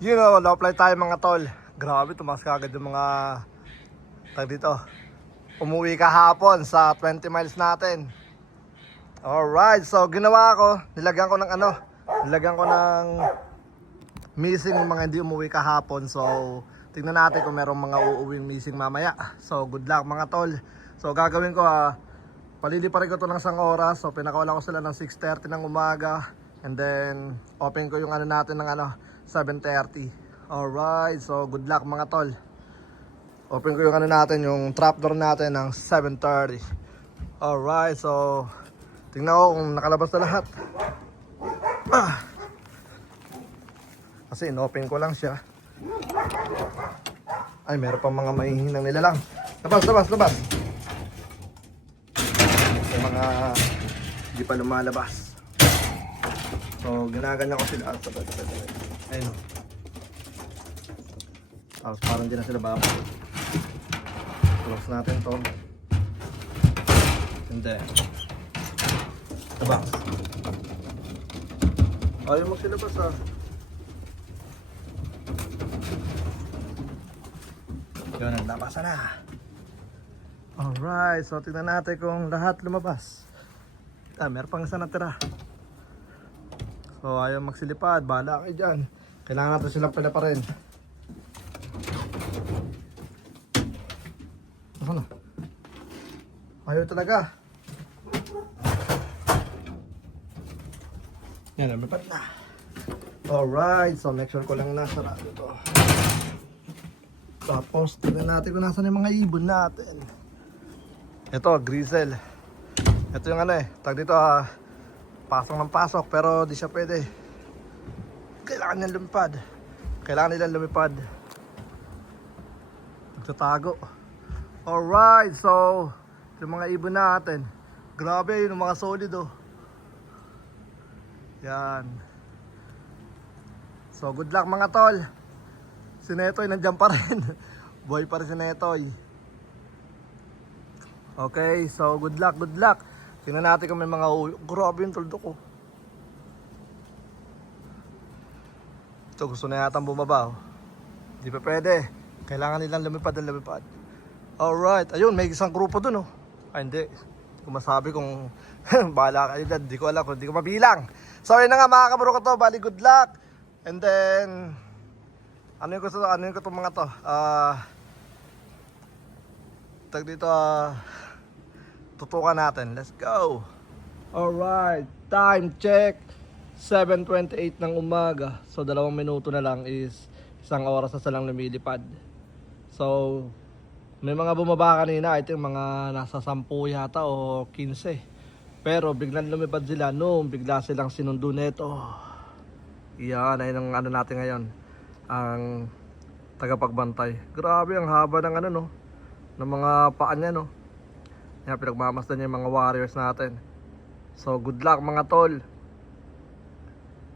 You know, na-apply tayo mga tol. Grabe, tumas kagad yung mga tag dito. Umuwi kahapon sa 20 miles natin. Alright, so ginawa ko, nilagyan ko ng ano, nilagyan ko ng missing yung mga hindi umuwi kahapon. So, tingnan natin kung merong mga uuwing missing mamaya. So, good luck mga tol. So, gagawin ko ah, paliliparin ko to ng isang oras. So, pinakawalan ko sila ng 6.30 ng umaga. And then, open ko yung ano natin ng ano, 7.30. Alright, so good luck mga tol. Open ko yung ano natin, yung trapdoor natin ng 7.30. Alright, so tingnan ko kung nakalabas na lahat. Ah. Kasi in-open ko lang siya. Ay, meron pang mga mahihinang nila lang. Labas, labas, labas. Yung mga hindi pa lumalabas. So, ginaganyan ko sila. Sabay, sabay, sabay. Ayun o. Tapos parang di na sila baba. Close natin to. And then, the box. Ayaw magsilabas ah. Yun, naglabasan na. Alright, so tingnan natin kung lahat lumabas. Ah, meron pang isa natira. So ayaw magsilipad, bahala kayo dyan. Kailangan natin silang pala pa rin. Ano? Ayaw talaga. Yan, lumipat na. Alright, so make sure ko lang nasarado to. Tapos, tignan natin kung nasan yung mga ibon natin. Ito, grizzle. Ito yung ano eh, tag dito ah, pasok ng pasok pero di siya pwede. Kailangan niya lumipad. Kailangan nila lumipad. Nagtatago. Alright, so yung mga ibon natin. Grabe yung mga solid oh. Yan. So good luck mga tol. Si Netoy nandiyan pa rin. Boy pa rin si Netoy. Okay, so good luck, good luck. Tingnan natin kung may mga. Grabe yung tuldo ko. Ito, gusto na yata bumaba. Oh. Di pa pwede. Kailangan nilang lumipad ang lumipad. Alright. Ayun, may isang grupo dun oh. Ay, hindi. Hindi ko masabi kung bahala kayo dyan. Hindi ko alam kung hindi ko mabilang. So, yun na nga mga kaburo ko to. Bali, good luck. And then, ano yung gusto, ano yung gusto mga to? Ah, tag dito, ah, tutukan natin. Let's go. Alright, time check. 7.28 ng umaga. So, dalawang minuto na lang is isang oras na silang lumilipad. So, may mga bumaba kanina. I think mga nasa 10 yata o 15. Pero biglang lumipad sila noon. Bigla silang sinundo neto. Yan, ayun ang ano natin ngayon. Ang tagapagbantay. Grabe, ang haba ng ano no. Ng mga paa niya no. Yan, pinagmamasdan niya yung mga warriors natin. So, good luck mga tol.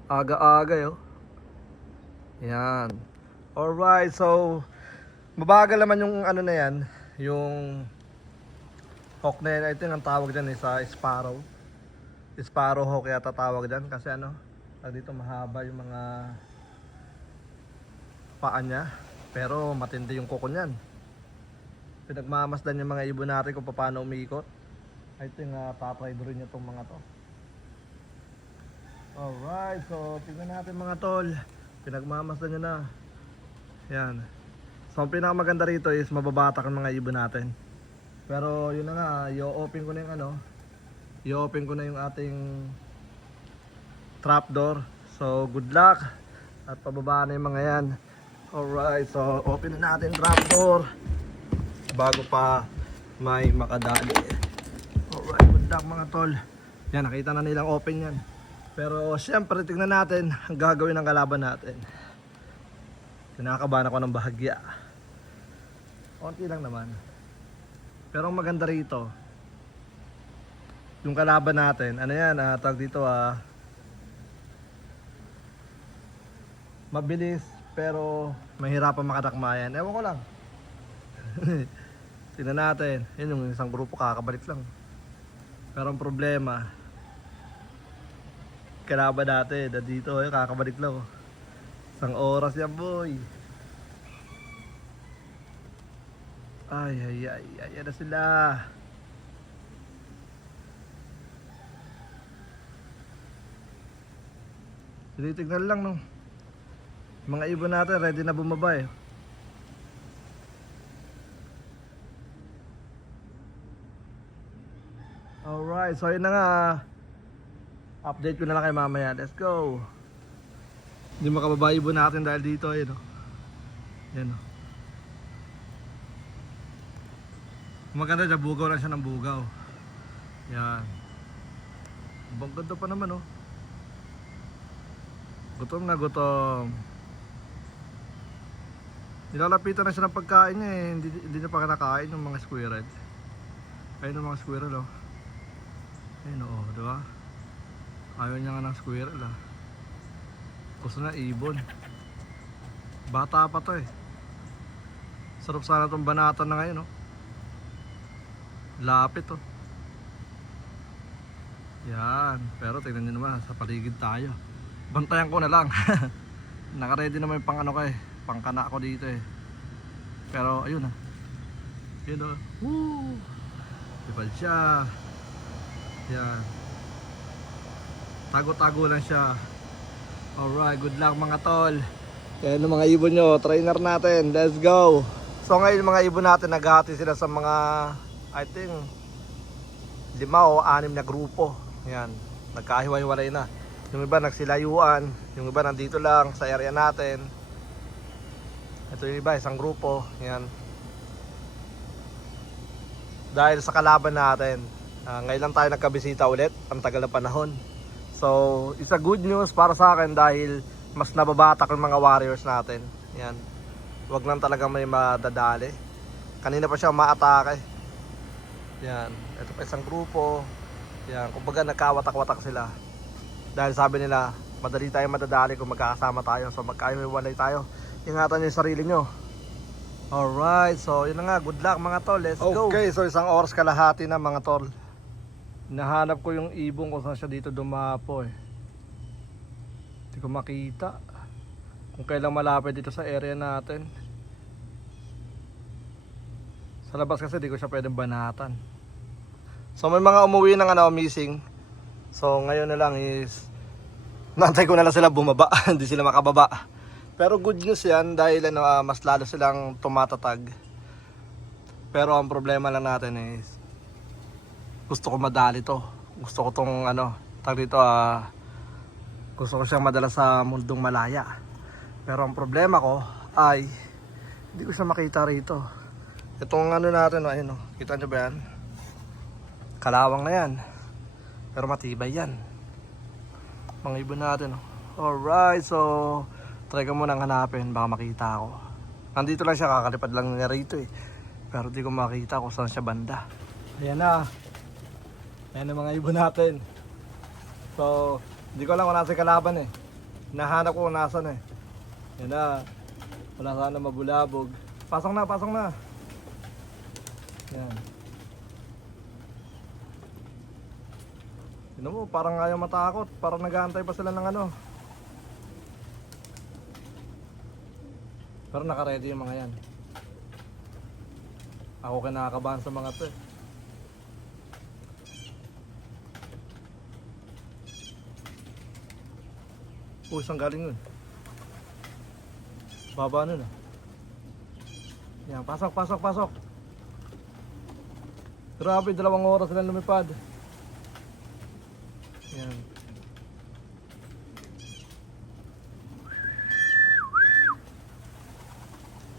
Aga-aga yo. Yan. Alright, so mabagal naman yung ano na yan, yung hawk na yan. Ito yung tawag dyan eh, sa sparrow. Sparrow hawk yata tawag dyan kasi ano, dito mahaba yung mga paa niya. Pero matindi yung kuko niyan. Pinagmamasdan yung mga ibon natin kung paano umiikot. I think uh, tatry rin niya itong mga to. Alright, so tingnan natin mga tol. Pinagmamasdan niya na. Yan. So ang pinakamaganda rito is mababatak ang mga ibon natin. Pero yun na nga, i-open ko na yung ano. I-open ko na yung ating trapdoor. So good luck. At pababa na yung mga yan. Alright, so open na natin trapdoor. Bago pa may makadali. Alright, good luck mga tol. Yan, nakita na nilang open yan. Pero siyempre, tignan natin ang gagawin ng kalaban natin. Kinakabahan ako ng bahagya. Konti lang naman. Pero ang maganda rito, yung kalaban natin, ano yan, ah, tawag dito ah, mabilis pero mahirapan makatakmayan. Ewan ko lang. Tingnan natin. Yun yung isang grupo kakabalik lang. Pero ang problema, kalaban natin, na dito, eh, kakabalik lang. oh. Isang oras yan, boy. Ay, ay, ay, ay, na sila. Tinitignan lang, no. Mga ibon natin, ready na bumaba eh. Alright, so yun na nga. Update ko na lang kayo mamaya. Let's go. Hindi makababa ibon natin dahil dito, ayun o. Yan o. Maganda dyan, bugaw lang siya ng bugaw. Yan. Ang ganda pa naman o. Gutom na gutom. Nilalapitan na siya ng pagkain niya eh. Hindi, hindi na pa kinakain ng mga squirrel. Ayun ang mga squirrel oh. Ayun oh, di? Ayaw niya nga ng squirrel ah. Gusto na ibon. Bata pa to eh. Sarap sana tong banatan na ngayon oh. Lapit oh. Yan. Pero tingnan niyo naman, sa paligid tayo. Bantayan ko na lang. Naka-ready naman yung pang ano ko eh. Pang kana ko dito eh. Pero ayun ah. Yun oh. Woo! Ipal siya. Yan. Tago-tago lang siya. Alright, good luck mga tol. Yan ang mga ibon nyo, trainer natin. Let's go. So ngayon mga ibon natin, naghati sila sa mga, I think, lima o anim na grupo. Yan, nagkahiwa-hiwalay na. Yung iba nagsilayuan, yung iba nandito lang sa area natin. Ito yung iba, isang grupo. Yan. Dahil sa kalaban natin, ah, ngayon lang tayo nagkabisita ulit, ang tagal na panahon. So, isa good news para sa akin dahil mas nababatak yung mga warriors natin. Yan. Huwag lang talaga may madadali. Kanina pa siya maatake. Yan. Ito pa isang grupo. Yan. Kumbaga nagkawatak-watak sila. Dahil sabi nila, madali tayo madadali kung magkakasama tayo. So magkahiwalay tayo. Ingatan nyo yung sarili nyo. Alright, so yun na nga, good luck mga tol, let's go Okay, so isang oras kalahati na mga tol Nahanap ko yung ibong kung saan siya dito dumapo eh. Hindi ko makita. Kung kailang malapit dito sa area natin. Sa labas kasi di ko siya pwedeng banatan. So may mga umuwi ng ano, missing. So ngayon na lang is Nantay ko na lang sila bumaba, hindi sila makababa. Pero good news yan dahil ano, ah, mas lalo silang tumatatag. Pero ang problema lang natin is gusto ko madali to. Gusto ko tong ano, tag dito ah gusto ko siyang madala sa mundong malaya. Pero ang problema ko ay hindi ko siya makita rito. Itong ano natin, ayun oh, kita nyo ba yan? Kalawang na yan. Pero matibay yan. Mga ibon natin oh. Alright, so try ko munang hanapin, baka makita ako. Nandito lang siya, kakalipad lang niya rito eh. Pero di ko makita kung saan siya banda. Ayan na. Ayan ang mga ibon natin. So, hindi ko alam kung nasa kalaban eh. Nahanap ko kung nasan eh. Ayan na. Wala sana mabulabog. Pasok na, pasok na. Ayan. Tignan mo, parang ayaw matakot. Parang nag-aantay pa sila ng ano. Pero naka-ready yung mga yan. Ako kinakabahan sa mga to eh. Isang galing yun. Baba nun ah. Yan, pasok, pasok, pasok. Grabe, dalawang oras sila lumipad. Yan.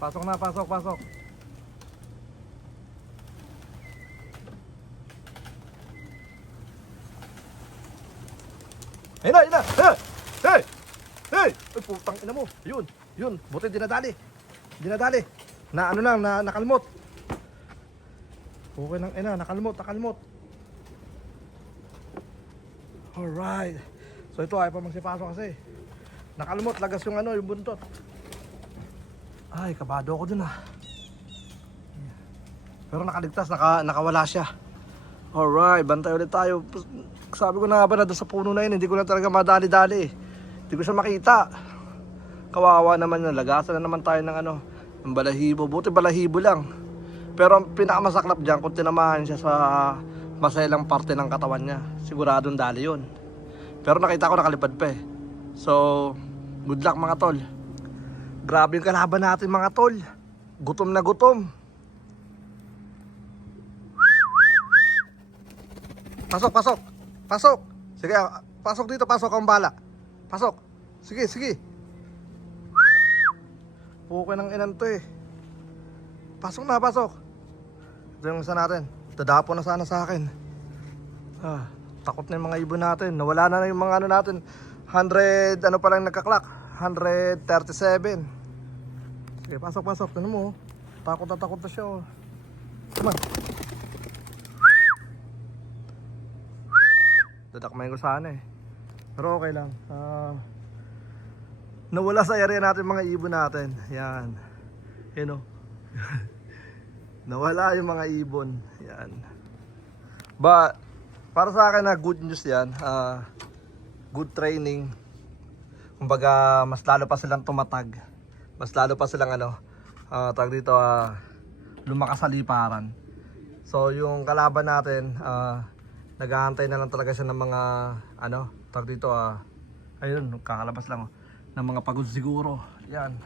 Pasok na, pasok, pasok. Ayun na, ayun na! Hey! Hey! Hey! Ay, putang ina mo. Yun, yun. Buti dinadali. Dinadali. Na ano lang, na nakalmot. Okay lang, ina, nakalmot, nakalmot. Alright. So ito ay pa magsipasok kasi. Nakalmot, lagas yung ano, yung buntot. Ay, kabado ako dun ah. Pero nakaligtas, naka, nakawala siya. Alright, bantay ulit tayo. Sabi ko na nga ba na doon sa puno na yun, hindi ko na talaga madali-dali. eh. Hindi ko siya makita. Kawawa naman yun. Lagasan na naman tayo ng ano, ng balahibo. Buti balahibo lang. Pero ang pinakamasaklap dyan, kung tinamahan siya sa maselang parte ng katawan niya, siguradong dali yun. Pero nakita ko nakalipad pa eh. So, good luck mga tol. Grabe yung kalaban natin mga tol. Gutom na gutom. Pasok, pasok. Pasok. Sige, pasok dito, pasok ang bala. Pasok. Sige, sige. Puke ng inan to eh. Pasok na, pasok. Ito yung isa natin. Dadapo na sana sa akin. Ah, takot na yung mga ibon natin. Nawala na yung mga ano natin. 100, ano pa lang nagkaklak? 137. Sige, pasok, pasok. Tignan mo. Takot na takot na siya. Oh. Come on. Dadakmayin ko sana eh. Pero okay lang. Ah, nawala sa area natin mga ibon natin. Yan. Yan o. nawala yung mga ibon. Yan. But, para sa akin na good news yan. Ah, good training. Kumbaga, mas lalo pa silang tumatag. Mas lalo pa silang ano, ah, tag dito, ah, lumakas sa liparan. So, yung kalaban natin, ah, naghahantay na lang talaga siya ng mga, ano, tag dito, ah, ayun, kakalabas lang, oh, ng mga pagod siguro. Yan.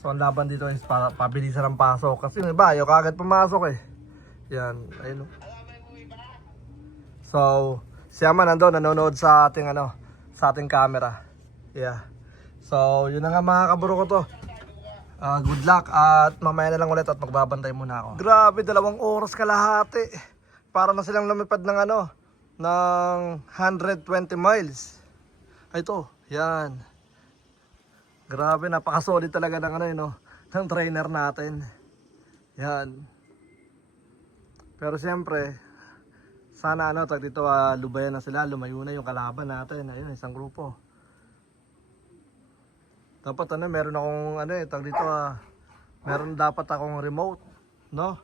So, ang laban dito is para pabilisan ang pasok. Kasi yung iba, ayaw kagad pumasok eh. Yan, ayun. So, siya man nandun, nanonood sa ating ano, sa ating camera. Yeah. So, yun na nga mga kaburo ko to. Ah, good luck at mamaya na lang ulit at magbabantay muna ako. Grabe, dalawang oras kalahati. Para na silang lumipad ng ano, ng 120 miles. Ay, Ito, yan. Grabe, napaka-solid talaga ng ano yun, no? ng trainer natin. Yan. Pero siyempre, sana ano, tag dito ah, lubayan na sila, lumayo na yung kalaban natin. Ayun, isang grupo. Dapat ano, meron akong ano eh, tag dito ah, meron dapat akong remote, no?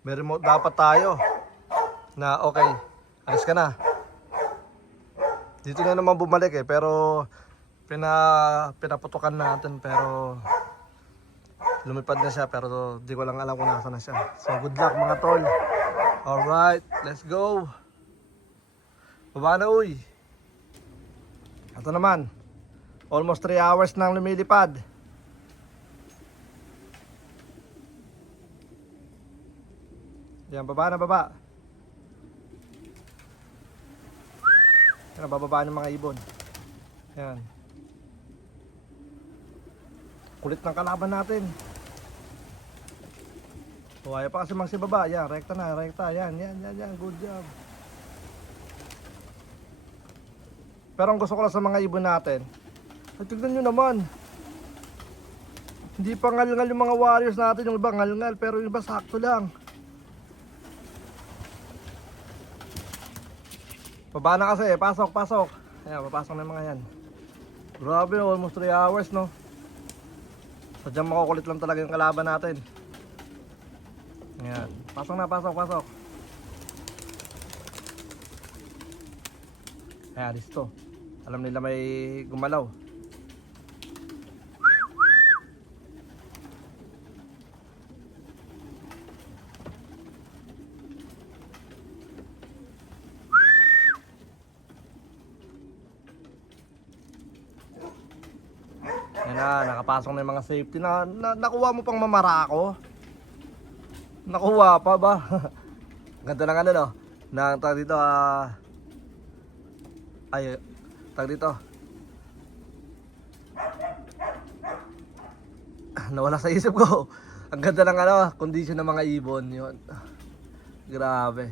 May remote dapat tayo. Na okay, alis ka na. Dito na naman bumalik eh, pero pina pinaputukan natin pero lumipad na siya pero di ko lang alam kung nasa na siya. So good luck mga tol. Alright, let's go. Baba na uy. Ito naman. Almost 3 hours nang lumilipad. Yan, baba na baba. Yan, bababa ng mga ibon. Yan. Kulit ng kalaban natin. O, ayaw pa kasi magsibaba. Yan, rekta na, rekta. Yan, yan, yan, yan. Good job. Pero ang gusto ko lang sa mga ibon natin, ay tignan nyo naman. Hindi pa ngal-ngal yung mga warriors natin, yung iba ngal-ngal, pero yung iba sakto lang. Baba na kasi, pasok, pasok. Ayan, papasok na yung mga yan. Grabe, almost 3 hours, no? Sadyang makukulit lang talaga yung kalaban natin. Ayan, pasok na, pasok, pasok. Ayan, listo. Alam nila may gumalaw. Yan na, nakapasok na yung mga safety na, na nakuha mo pang mamarako. Nakuha pa ba? Ganda ng ano no? Nang tag dito ah ay tag dito. Nawala sa isip ko. Ang ganda ng ano, condition ng mga ibon 'yon. Grabe.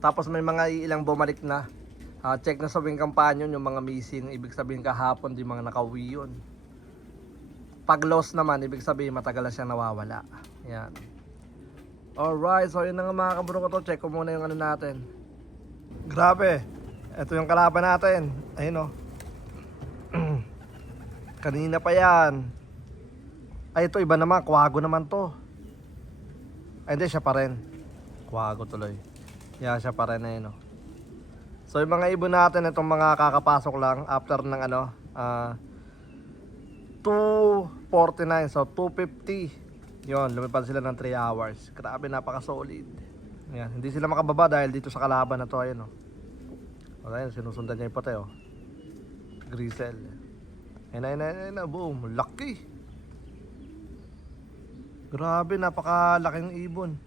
Tapos may mga ilang bumalik na. Ah, check na sa wing companion yung mga missing. Ibig sabihin kahapon di mga nakauwi yun. Pag lost naman, ibig sabihin matagal na siyang nawawala. Yan. Alright, so yun na nga mga kaburo ko to. Check ko muna yung ano natin. Grabe. Ito yung kalaban natin. Ayun o. Kanina pa yan. Ay, ito iba naman. Kwago naman to. Ay, hindi. Siya pa rin. Kwago tuloy. Yan, siya pa rin. Ayun o. So yung mga ibon natin, itong mga kakapasok lang after ng ano, ah 249, so 250. Yon, lumipad sila ng 3 hours. Grabe, napaka-solid. Yan, hindi sila makababa dahil dito sa kalaban na to, ayun oh. O, ayun, sinusundan niya yung pate oh. Grisel. Ayun na, ayun na, boom, lucky. Grabe, napakalaking ibon.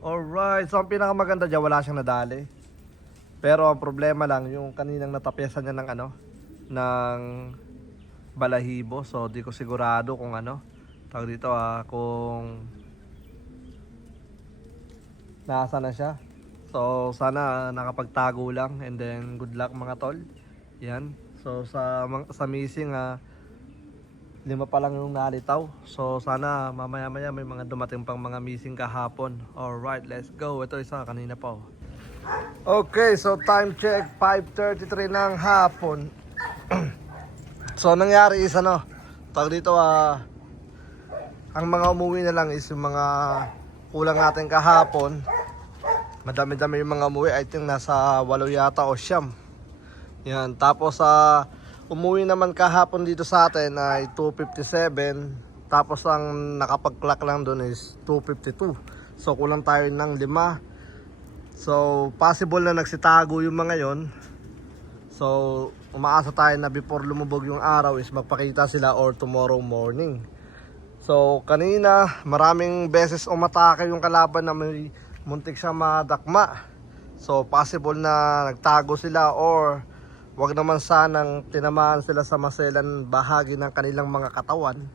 Alright, so ang pinakamaganda dyan, wala siyang nadali. Pero ang problema lang, yung kaninang natapyasan niya ng ano, ng balahibo. So, di ko sigurado kung ano, tawag dito ah, kung nasa na siya. So, sana nakapagtago lang and then good luck mga tol. Yan. So, sa sa missing ah, lima pa lang yung nalitaw. So, sana mamaya-maya may mga dumating pang mga missing kahapon. Alright, let's go. Ito isa kanina pa. oh. Okay, so time check 5:33 ng hapon. so nangyari is ano, tawag dito ah ang mga umuwi na lang is yung mga kulang natin kahapon. Madami-dami yung mga umuwi. I think nasa walo yata o siyam. Yan. Tapos sa umuwi naman kahapon dito sa atin ay 257. Tapos ang nakapag-clock lang doon is 252. So kulang tayo ng lima. So possible na nagsitago yung mga yon. So umaasa tayo na before lumubog yung araw is magpakita sila or tomorrow morning. So kanina maraming beses umatake yung kalaban na may muntik siya madakma. So possible na nagtago sila or wag naman sanang tinamaan sila sa maselan bahagi ng kanilang mga katawan.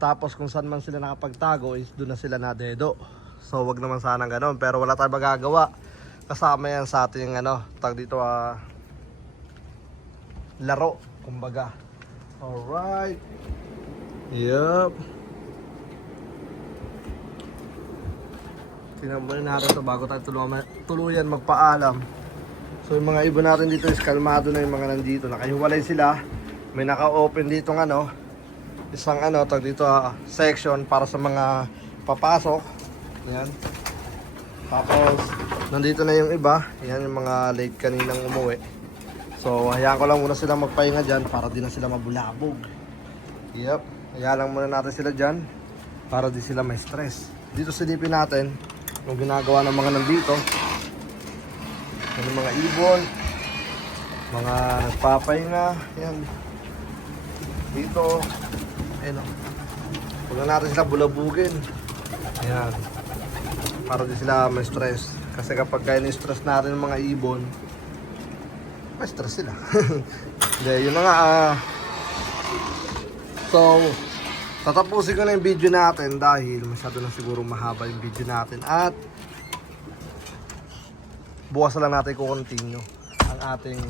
Tapos kung saan man sila nakapagtago is doon na sila nadedo. So wag naman sanang ganon pero wala tayong magagawa. Kasama yan sa ating ano, tag dito ah laro, kumbaga. Alright. Yup. Tingnan muna natin ito bago tayo tuluyan, tuluyan magpaalam. So yung mga ibon natin dito is kalmado na yung mga nandito. Nakahiwalay sila. May naka-open dito ng ano. Isang ano, tag dito ah, section para sa mga papasok. Yan. Tapos, nandito na yung iba. Yan yung mga late kaninang umuwi. So, hayaan ko lang muna sila magpahinga dyan para di na sila mabulabog. Yep. Hayaan lang muna natin sila dyan para di sila may stress. Dito silipin natin yung ginagawa ng mga nandito. Yung mga ibon, mga nagpapahinga, yan. Dito, ayun o. Huwag na natin sila bulabugin. Ayan. Para di sila may stress. Kasi kapag kaya ni-stress natin ng mga ibon, may stress sila. Hindi, yun na nga. ah. so, tatapusin ko na yung video natin dahil masyado na siguro mahaba yung video natin. At, bukas na lang natin i-continue ang ating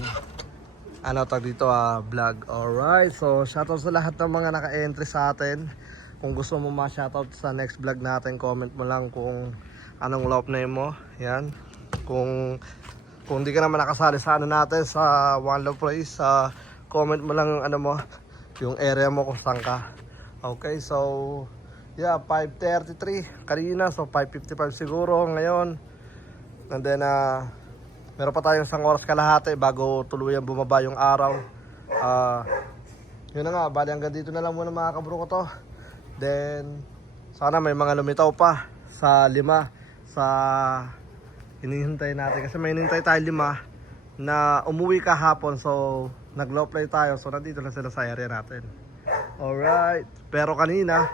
ano tag dito ah, vlog. Alright, so shoutout sa lahat ng mga naka-entry sa atin. Kung gusto mo ma-shoutout sa next vlog natin, comment mo lang kung anong love name mo. Yan. Kung kung di ka naman nakasali sa ano natin sa One Love Praise, sa comment mo lang ano mo, yung area mo kung saan ka. Okay, so yeah, 5.33 kanina, so 5.55 siguro ngayon. And then, ah, meron pa tayong isang oras kalahati bago tuluyan bumaba yung araw. Ah, yun na nga, bali hanggang dito na lang muna mga kabro ko to. Then, sana may mga lumitaw pa sa lima sa hinihintay natin. Kasi may hinihintay tayo lima na umuwi kahapon. So, nag-low play tayo. So, nandito na sila sa area natin. Alright. Pero kanina,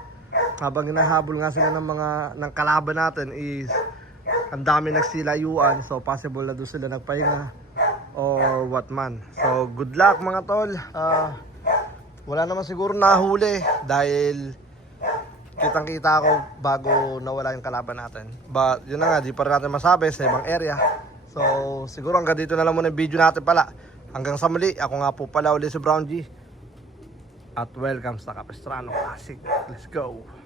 habang hinahabol nga sila ng mga ng kalaban natin is ang dami nagsilayuan. So, possible na doon sila nagpahinga or what man. So, good luck mga tol. Ah, wala naman siguro nahuli dahil kitang kita ako bago nawala yung kalaban natin. But yun na nga, di pa rin natin masabi sa ibang area. So siguro hanggang dito na lang muna yung video natin pala. Hanggang sa muli, ako nga po pala ulit si Brown G. At welcome sa Capistrano Classic. Let's go!